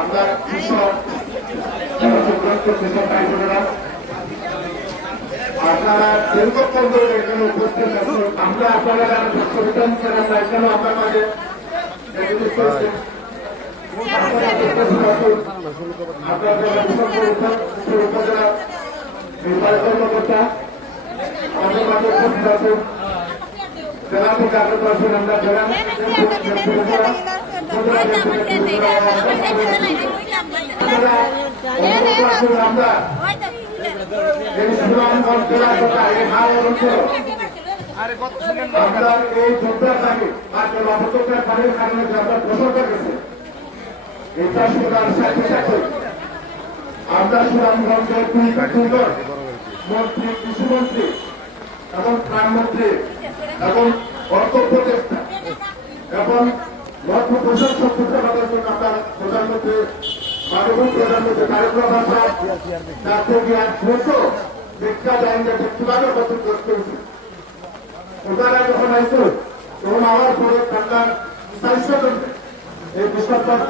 আমরা কৃষক আপনারা দীর্ঘক্ষণ ধরে এখানে উপস্থিত আছেন। আমরা আপনারা কেন আপনার মাঝে উপজেলা নির্বাহী কর্মকর্তা আমাদের মাঝে উপস্থিত আছেন। জেলা থেকে আগত আছেন আমরা জেলা আমরা আপনার এই যোদ্ধার দাবি আর অপযোগের পানির কারণে যারা প্রসব করেছে এটা সুরার সাথে সাথে আমরা সুনামগঞ্জের দুইজন মন্ত্রী কৃষিমন্ত্রী এবং প্রাণমন্ত্রী এবং অর্থ উপদেষ্টা এবং অর্থ প্রশাসক সূত্রপাতের জন্য আপনার প্রধানমন্ত্রী মাননীয় প্রধানমন্ত্রী তারেক রহমান সাহেব জাতীয় জ্ঞান দ্রুত শিক্ষা জায়গা কিভাবে গঠন করতে ওনারা যখন আইসো তখন আমার পরে ঠান্ডার চারশো জন্য এই বিশ্বকাপ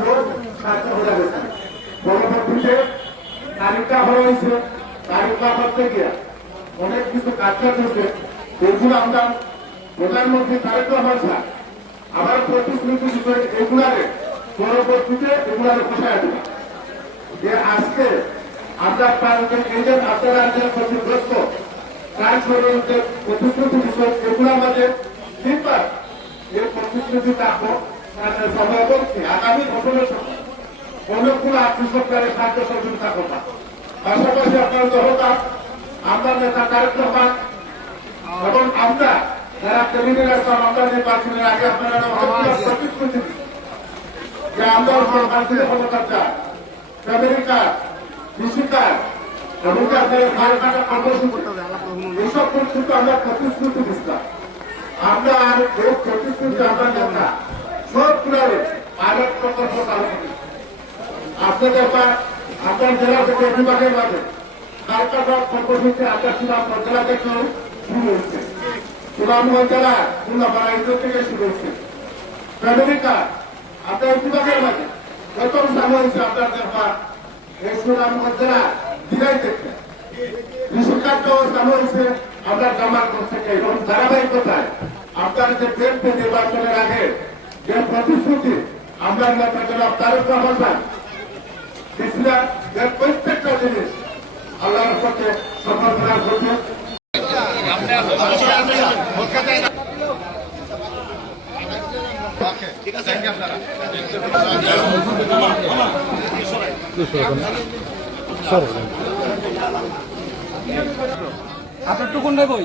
সাহায্য করা গেছে পরবর্তীতে তালিকা হওয়া হয়েছে তালিকা করতে গিয়ে অনেক কিছু কাজ চলছে এগুলো আমরা প্রধানমন্ত্রী তারেক রহমান সাহেব আবার প্রতিশ্রুতি বিষয় এগুলারে পরবর্তীতে এগুলারে কোথায় দেবে যে আজকে আমরা এই যে আপনারা যে ক্ষতিগ্রস্ত কাজ করবেন যে প্রতিশ্রুতি বিষয় এগুলো আমাদের কিংবা এই প্রতিশ্রুতি রাখবো সময় বলছি আগামী বছরের সময় অনেকগুলো কৃষকদের সাহায্য সহযোগিতা করবা পাশাপাশি আপনার জনতা আমরা নেতা তারেক রহমান এবং আমরা যারা ক্যাবিনেট আসলাম আমরা নির্বাচনের আগে আপনারা প্রতিশ্রুতি যে আমরা ভারতীয় ক্ষমতাটা আমেরিকা কৃষিকাজ এবং আপনার ভালো টাকা কর্মসূচি এইসব পরিস্থিতি আমরা প্রতিশ্রুতি দিচ্ছিলাম আমরা আর এই প্রতিশ্রুতি আমরা নেতা সব কিভাবে আরেক প্রকল্প চালু করি আপনাদের আপনার জেলা থেকে বিভাগের মাঝে কালকাটা কর্মসূচি আপনার সুনাম জেলা থেকে শুরু হয়েছে সুনামগঞ্জ জেলা খুলনাপাড়া এগুলো থেকে শুরু হয়েছে আমেরিকা আপনার বিভাগের মাঝে প্রথম চালু হয়েছে আপনাদের এই সুনামগঞ্জ জেলা দিঘাই থেকে কৃষিকার্য চালু হয়েছে আমরা জামালগঞ্জ থেকে এবং ধারাবাহিকতায় আপনার যে বিএনপি নির্বাচনের আগে যে প্রতিশ্রুতি আমরা নেতা জনাব তারেক রহমান দিয়েছিলাম যে প্রত্যেকটা জিনিস আল্লাহর পক্ষে সফল করার জন্য আপনার টুকুন বই